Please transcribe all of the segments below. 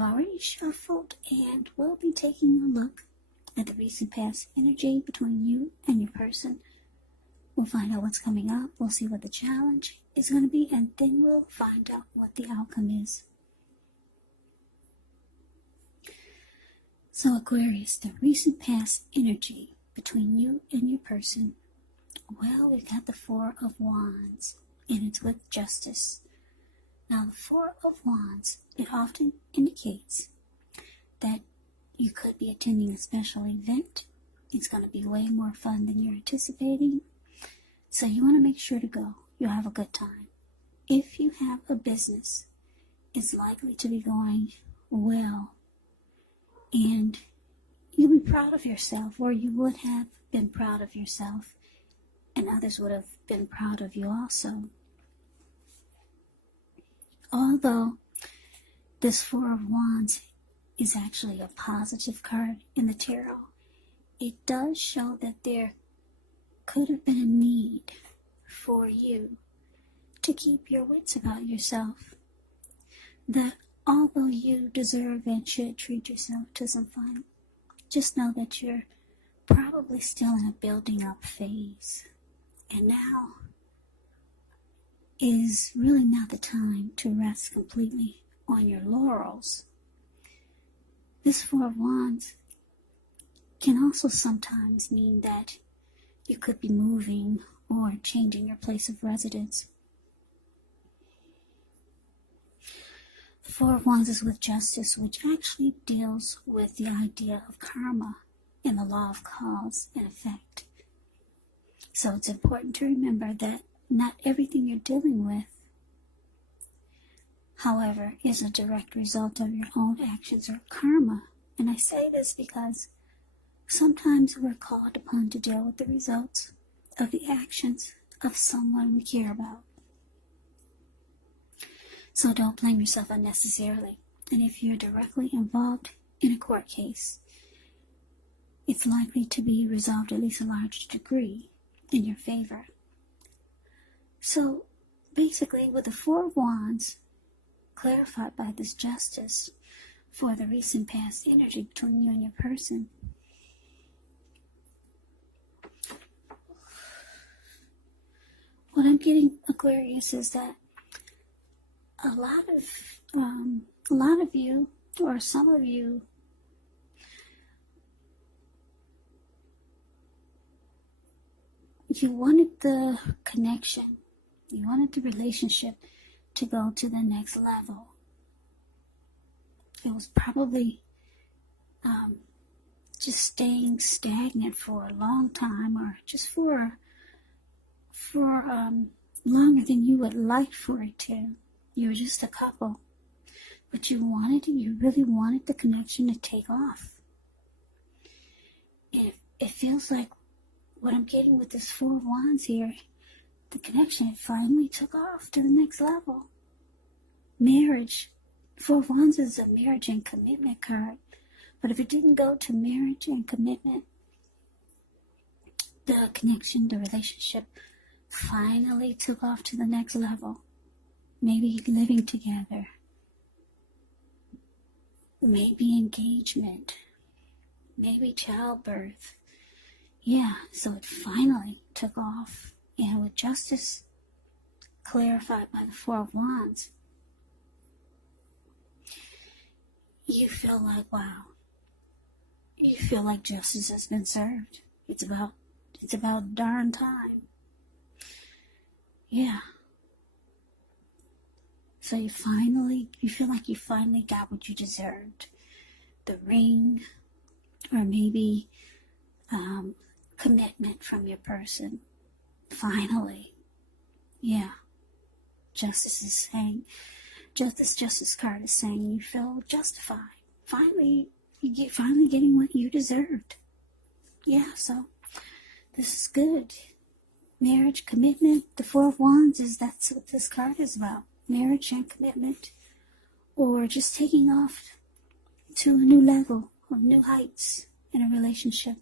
I've already shuffled and we'll be taking a look at the recent past energy between you and your person. We'll find out what's coming up, we'll see what the challenge is going to be, and then we'll find out what the outcome is. So Aquarius, the recent past energy between you and your person. Well, we've got the Four of Wands, and it's with Justice. Now, the Four of Wands, it often indicates that you could be attending a special event. It's going to be way more fun than you're anticipating. So you want to make sure to go. You'll have a good time. If you have a business, it's likely to be going well. And you'll be proud of yourself, or you would have been proud of yourself. And others would have been proud of you also. Although this Four of Wands is actually a positive card in the tarot, it does show that there could have been a need for you to keep your wits about yourself. That although you deserve and should treat yourself to some fun, just know that you're probably still in a building up phase. And now is really not the time to rest completely on your laurels. This Four of Wands can also sometimes mean that you could be moving or changing your place of residence. The Four of Wands is with Justice, which actually deals with the idea of karma and the law of cause and effect. So it's important to remember that not everything you're dealing with, however, is a direct result of your own actions or karma. And I say this because sometimes we're called upon to deal with the results of the actions of someone we care about. So don't blame yourself unnecessarily. And if you're directly involved in a court case, it's likely to be resolved at least a large degree in your favor. So basically, with the Four of Wands clarified by this Justice for the recent past energy between you and your person, what I'm getting, Aquarius, is that a lot of you, or some of you, you wanted the connection, you wanted the relationship to go to the next level. It was probably just staying stagnant for a long time, or just for longer than you would like for it to. You were just a couple, but you really wanted the connection to take off. And it feels like what I'm getting with this Four of Wands here, the connection, it finally took off to the next level. Marriage. Four of Wands is a marriage and commitment card. But if it didn't go to marriage and commitment, the connection, the relationship finally took off to the next level. Maybe living together. Maybe engagement. Maybe childbirth. Yeah, so it finally took off. And with Justice clarified by the Four of Wands, you feel like, wow. You feel like justice has been served. It's about darn time. Yeah. So you feel like you finally got what you deserved. The ring, or maybe commitment from your person. Finally. Yeah. Justice card is saying you feel justified. Finally getting what you deserved. Yeah, so this is good. Marriage, commitment, the Four of Wands that's what this card is about. Marriage and commitment, or just taking off to a new level, or new heights in a relationship.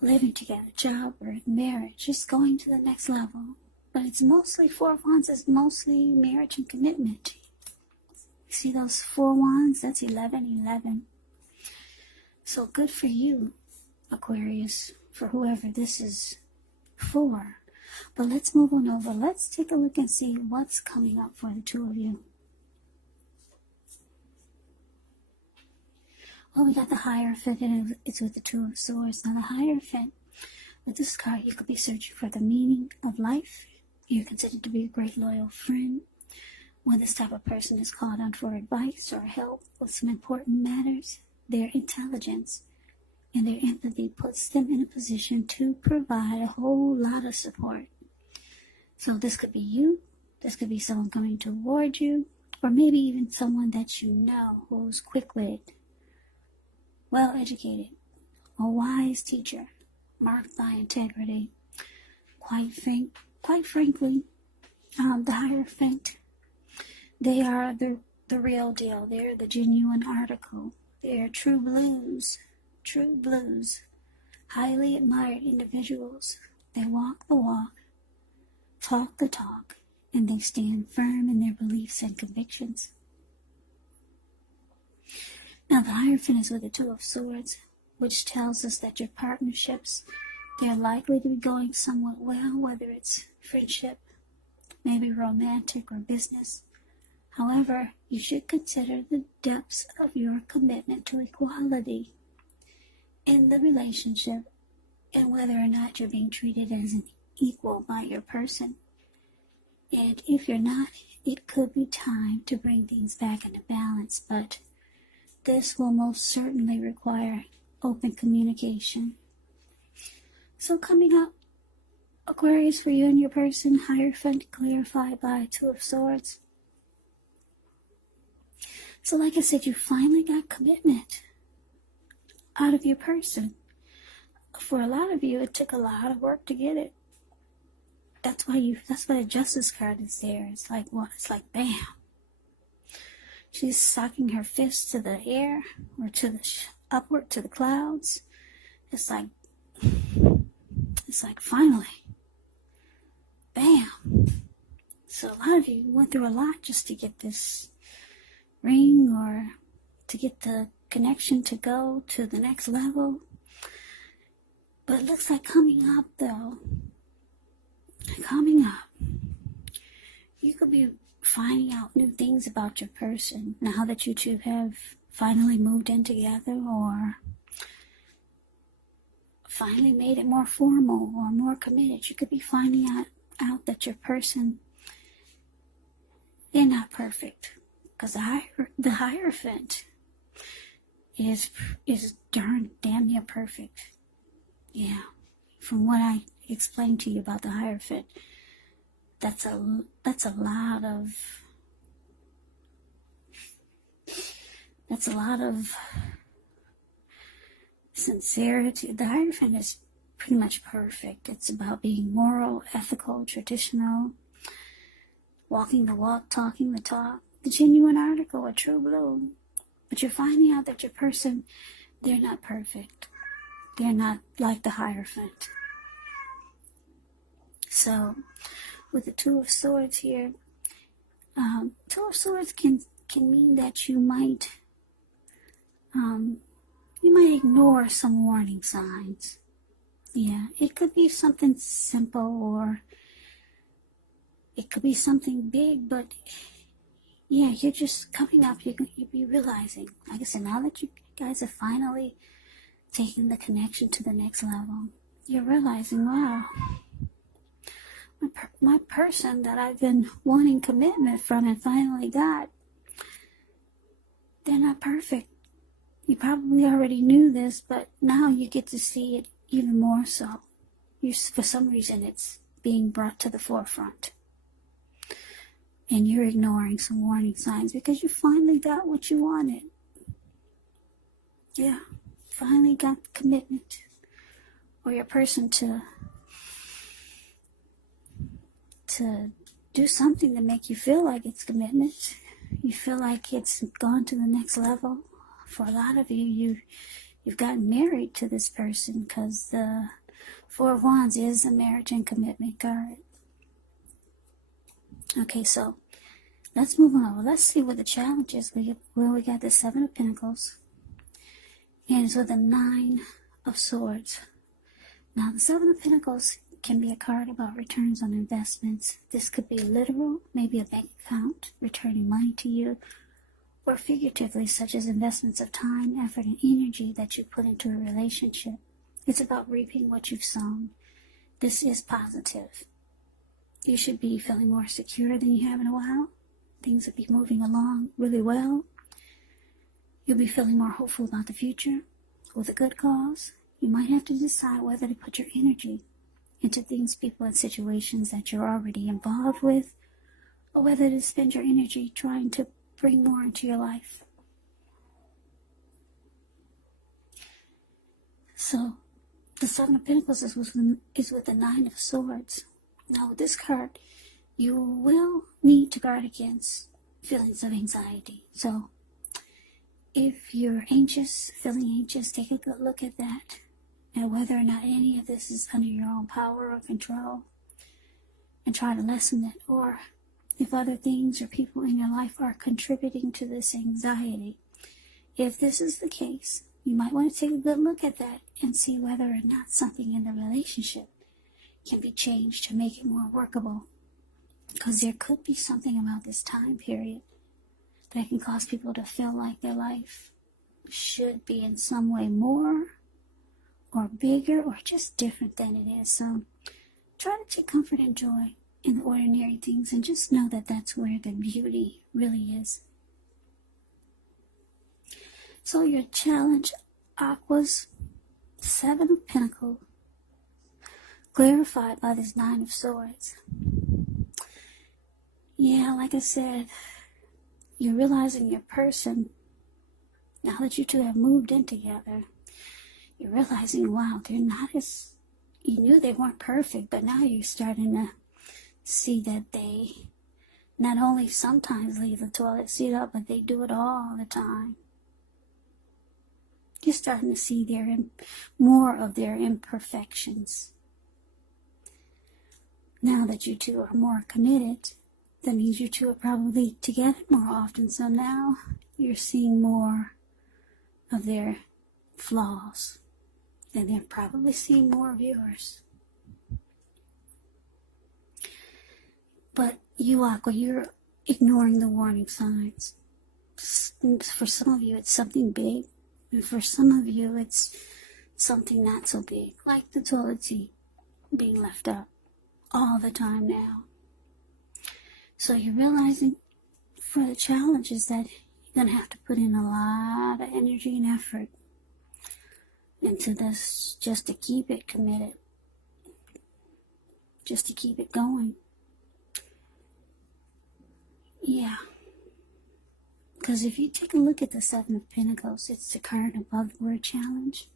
Living together, childbirth, marriage, just going to the next level. But it's mostly, Four of Wands is mostly marriage and commitment. See those 4 wands? That's 11. So good for you, Aquarius, for whoever this is for. But let's move on over. Let's take a look and see what's coming up for the two of you. Well, we got the Hierophant, and it's with the Two of Swords. Now, the Hierophant, with this card, you could be searching for the meaning of life. You're considered to be a great loyal friend. When this type of person is called on for advice or help with some important matters, their intelligence and their empathy puts them in a position to provide a whole lot of support. So this could be you, this could be someone coming toward you, or maybe even someone that you know who's quick-witted, well-educated, a wise teacher, marked by integrity. Quite frankly, the Hierophant, they are the real deal. They're the genuine article. They're true blues, highly admired individuals. They walk the walk, talk the talk, and they stand firm in their beliefs and convictions. Now, the Hierophant is with the Two of Swords, which tells us that your partnerships, they're likely to be going somewhat well, whether it's friendship, maybe romantic or business. However, you should consider the depths of your commitment to equality in the relationship and whether or not you're being treated as an equal by your person. And if you're not, it could be time to bring things back into balance, but this will most certainly require open communication. So coming up, Aquarius, for you and your person, Hierophant clarified by Two of Swords. So like I said, you finally got commitment out of your person. For a lot of you, it took a lot of work to get it. That's why the Justice card is there. It's like what? It's like bam. She's socking her fist to the air or to the upward to the clouds. It's like finally, bam. So a lot of you went through a lot just to get this ring or to get the connection to go to the next level. But it looks like coming up, you could be finding out new things about your person now that you two have finally moved in together, or finally made it more formal or more committed. You could be finding out that your person, they're not perfect. Because the Hierophant is damn near perfect. Yeah. From what I explained to you about the Hierophant, that's a lot of sincerity. The Hierophant is pretty much perfect. It's about being moral, ethical, traditional, walking the walk, talking the talk, the genuine article, a true blue. But you're finding out that your person, they're not perfect. They're not like the Hierophant. So, with the Two of Swords here, Two of Swords can mean that you might ignore some warning signs. Yeah, it could be something simple or it could be something big, but yeah, you're just coming up, you'll be realizing, like I said, now that you guys have finally taken the connection to the next level, you're realizing, wow, my person that I've been wanting commitment from and finally got, they're not perfect. You probably already knew this, but now you get to see it even more so. For some reason, it's being brought to the forefront. And you're ignoring some warning signs because you finally got what you wanted. Yeah, finally got commitment. Or your person to do something to make you feel like it's commitment. You feel like it's gone to the next level. For a lot of you, you've gotten married to this person because the Four of Wands is a marriage and commitment card. Okay, so let's move on. Let's see what the challenge is. We got the Seven of Pentacles, and it's with the Nine of Swords. Now, the Seven of Pentacles can be a card about returns on investments. This could be literal, maybe a bank account returning money to you, or figuratively, such as investments of time, effort, and energy that you put into a relationship. It's about reaping what you've sown. This is positive. You should be feeling more secure than you have in a while. Things will be moving along really well. You'll be feeling more hopeful about the future with a good cause. You might have to decide whether to put your energy into things, people, and situations that you're already involved with, or whether to spend your energy trying to bring more into your life. So, the Seven of Pentacles is with the Nine of Swords. Now, with this card, you will need to guard against feelings of anxiety. So, if you're anxious, feeling anxious, take a good look at that, and whether or not any of this is under your own power or control, and try to lessen it, or if other things or people in your life are contributing to this anxiety. If this is the case, you might want to take a good look at that and see whether or not something in the relationship can be changed to make it more workable. Because there could be something about this time period that can cause people to feel like their life should be in some way more or bigger or just different than it is. So try to take comfort and joy in the ordinary things, and just know that that's where the beauty really is. So your challenge, Aqua's Seven of Pentacles, clarified by this Nine of Swords. Yeah, like I said, you're realizing your person, now that you two have moved in together, you're realizing, wow, they're not as, you knew they weren't perfect, but now you're starting to see that they not only sometimes leave the toilet seat up, but they do it all the time. You're starting to see more of their imperfections. Now that you two are more committed, that means you two are probably together more often. So now you're seeing more of their flaws, and they're probably seeing more of yours. But you, Aqua, you're ignoring the warning signs. For some of you, it's something big. And for some of you, it's something not so big, like the toilet seat being left up all the time now. So you're realizing for the challenges that you're going to have to put in a lot of energy and effort into this just to keep it committed, just to keep it going. Yeah. Because if you take a look at the Seven of Pentacles, it's the card above the word challenge.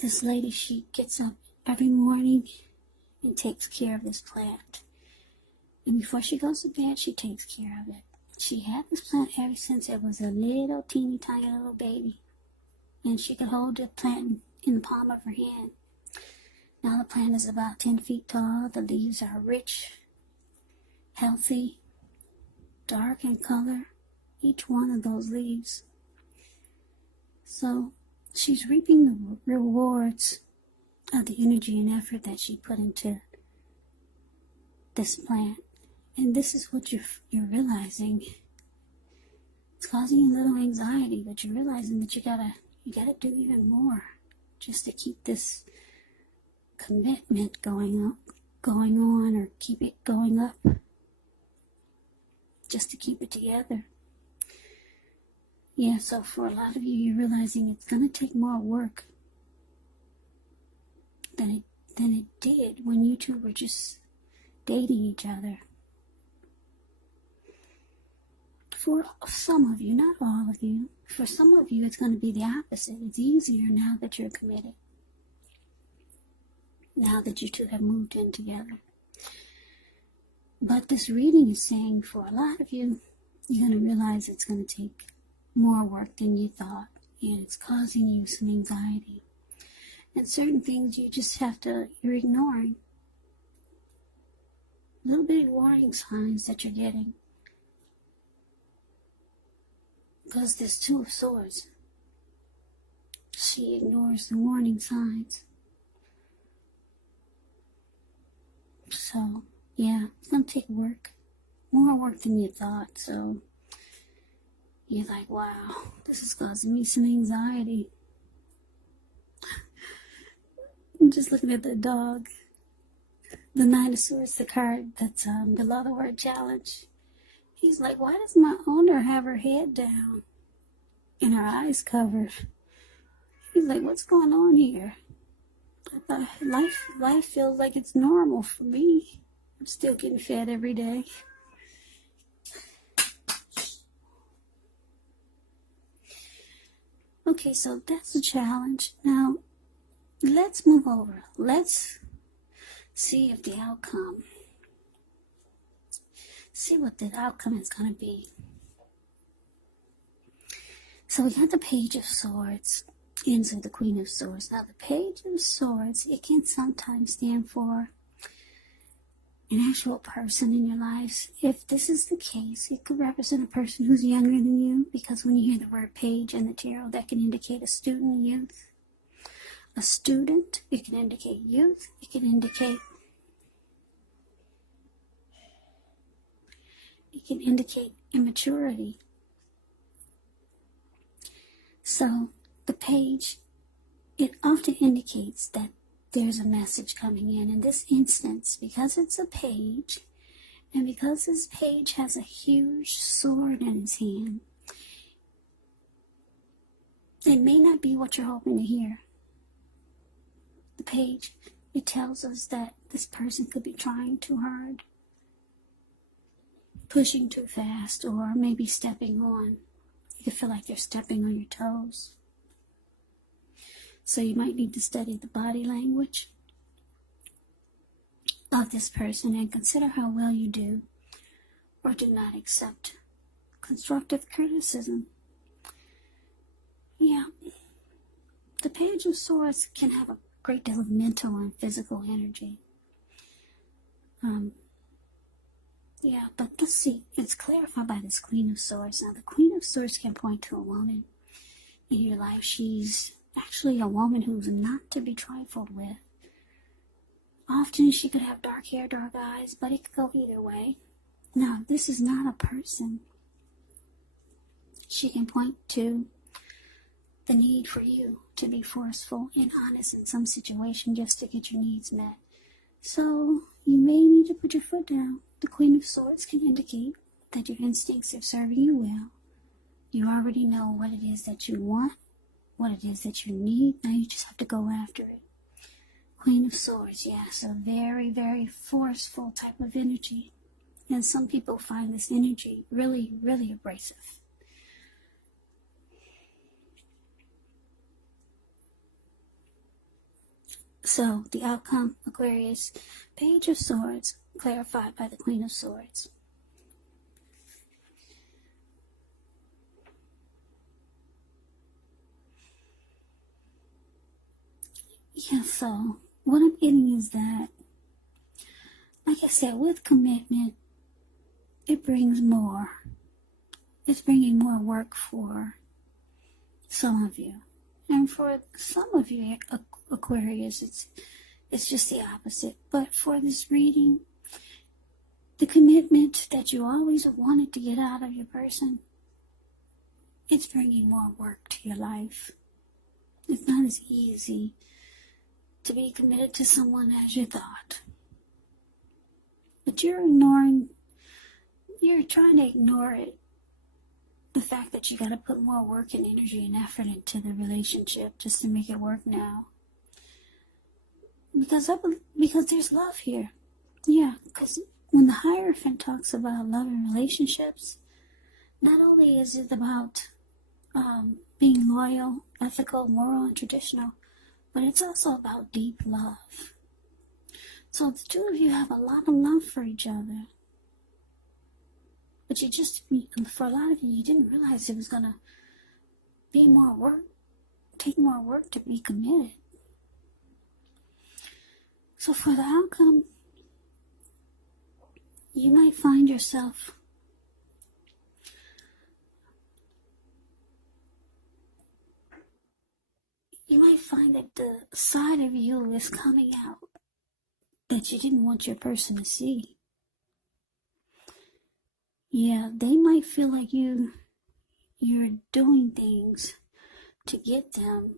This lady, she gets up every morning and takes care of this plant. And before she goes to bed, she takes care of it. She had this plant ever since it was a little teeny tiny little baby. And she could hold the plant in the palm of her hand. Now the plant is about 10 feet tall. The leaves are rich, healthy, dark in color, each one of those leaves. So she's reaping the rewards of the energy and effort that she put into this plant. And this is what you're realizing. It's causing you a little anxiety, but you're realizing that you gotta do even more just to keep this commitment going on, or keep it going up. Just to keep it together. Yeah, so for a lot of you, you're realizing it's going to take more work than it did when you two were just dating each other. For some of you, not all of you, for some of you, it's going to be the opposite. It's easier now that you're committed. Now that you two have moved in together. But this reading is saying for a lot of you, you're going to realize it's going to take more work than you thought. And it's causing you some anxiety. And certain things you're ignoring. little bitty warning signs that you're getting. Because this Two of Swords, she ignores the warning signs. So, yeah, it's going to take work. More work than you thought. So, you're like, wow, this is causing me some anxiety. I'm just looking at the dog. The Knight of Swords, the card that's below the word challenge. He's like, why does my owner have her head down and her eyes covered? He's like, what's going on here? I thought life feels like it's normal for me. I'm still getting fed every day. Okay, so that's a challenge. Now, let's move over. Let's see if the outcome, see what the outcome is going to be. So we got the Page of Swords into the Queen of Swords. Now the Page of Swords, it can sometimes stand for an actual person in your lives. If this is the case, it could represent a person who's younger than you, because when you hear the word page in the tarot, that can indicate a student, youth. A student, it can indicate youth, it can indicate immaturity. So the page, it often indicates that there's a message coming in this instance, because it's a page, and because this page has a huge sword in his hand, it may not be what you're hoping to hear. The page, it tells us that this person could be trying too hard, pushing too fast, or maybe stepping on. You feel like they're stepping on your toes. So you might need to study the body language of this person and consider how well you do or do not accept constructive criticism. Yeah. The Page of Swords can have a great deal of mental and physical energy. Yeah, but let's see. It's clarified by this Queen of Swords. Now, the Queen of Swords can point to a woman in your life. She's actually a woman who's not to be trifled with. Often she could have dark hair, dark eyes, but it could go either way. Now, this is not a person. She can point to the need for you to be forceful and honest in some situation just to get your needs met. So, you may need to put your foot down. The Queen of Swords can indicate that your instincts are serving you well. You already know what it is that you want, what it is that you need. Now you just have to go after it. Queen of Swords, yes, a very, very forceful type of energy. And some people find this energy really, really abrasive. So, the outcome, Aquarius, Page of Swords, clarified by the Queen of Swords. Yeah, so, what I'm getting is that, like I said, with commitment, it brings more. It's bringing more work for some of you. And for some of you, Aquarius, it's just the opposite. But for this reading, the commitment that you always wanted to get out of your person, it's bringing more work to your life. It's not as easy to be committed to someone as you thought. But you're trying to ignore it. The fact that you got to put more work and energy and effort into the relationship just to make it work now. Because there's love here. Yeah, because when the Hierophant talks about love and relationships, not only is it about being loyal, ethical, moral, and traditional, but it's also about deep love. So the two of you have a lot of love for each other. But for a lot of you, you didn't realize it was going to be more work, take more work to be committed. So for the outcome, you might find yourself that the side of you is coming out that you didn't want your person to see. Yeah, they might feel like you're doing things to get them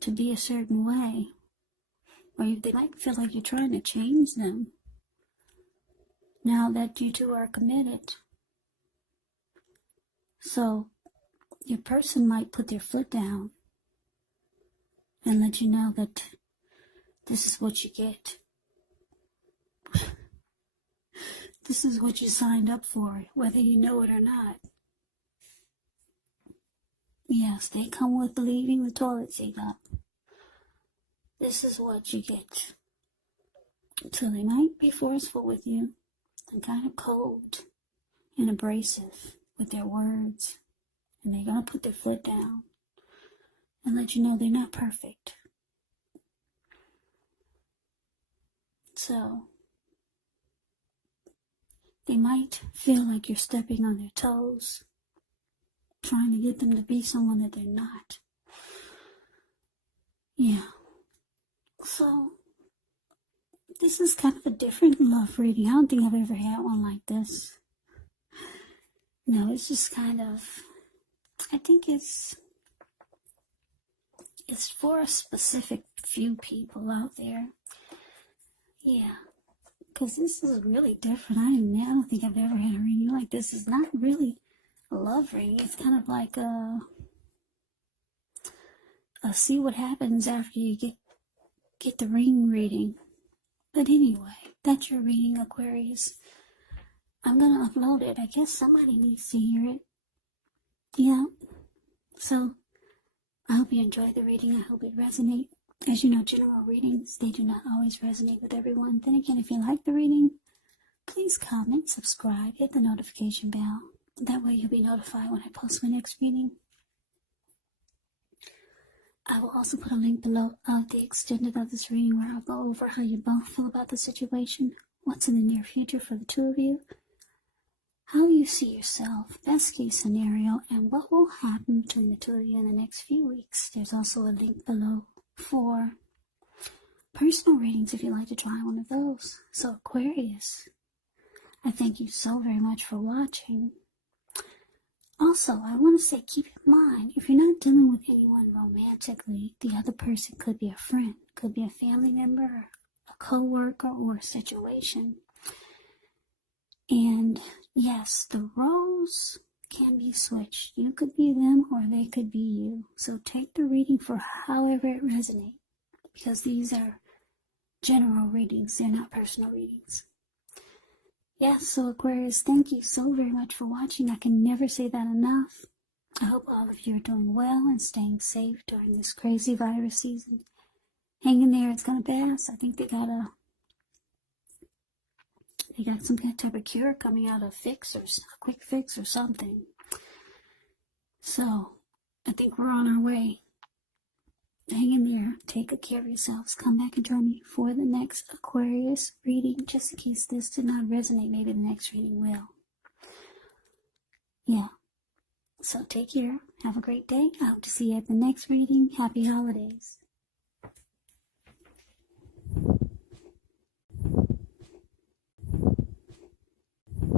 to be a certain way. Or they might feel like you're trying to change them now that you two are committed. So your person might put their foot down and let you know that this is what you get. This is what you signed up for, whether you know it or not. Yes, they come with leaving the toilet seat up. This is what you get. So they might be forceful with you and kind of cold and abrasive with their words. And they're going to put their foot down and let you know they're not perfect. So they might feel like you're stepping on their toes, trying to get them to be someone that they're not. Yeah. So this is kind of a different love reading. I don't think I've ever had one like this. No, it's just kind of, I think it's for a specific few people out there. Yeah. Because this is really different. I don't think I've ever had a reading like this. It's not really a love reading. It's kind of like a see what happens after you get the ring reading. But anyway, that's your reading, Aquarius. I'm going to upload it. I guess somebody needs to hear it. Yeah. So I hope you enjoyed the reading. I hope it resonates. As you know, general readings, they do not always resonate with everyone. Then again, if you like the reading, please comment, subscribe, hit the notification bell. That way you'll be notified when I post my next reading. I will also put a link below of the extended of this reading where I'll go over how you both feel about the situation, what's in the near future for the two of you, how you see yourself, best case scenario, and what will happen between the two of you in the next few weeks. There's also a link below for personal readings if you'd like to try one of those. So Aquarius, I thank you so very much for watching. Also, I want to say, keep in mind, if you're not dealing with anyone romantically, the other person could be a friend, could be a family member, a co-worker, or a situation. And yes, the roles can be switched. You could be them or they could be you. So take the reading for however it resonates, because these are general readings, they're not personal readings. Yes, so Aquarius, thank you so very much for watching. I can never say that enough. I hope all of you are doing well and staying safe during this crazy virus season. Hang in there, it's going to pass. I think they got some kind of type of cure coming out, a fix or a quick fix or something. So I think we're on our way. Hang in there. Take good care of yourselves. Come back and join me for the next Aquarius reading, just in case this did not resonate. Maybe the next reading will. Yeah. So take care. Have a great day. I hope to see you at the next reading. Happy holidays.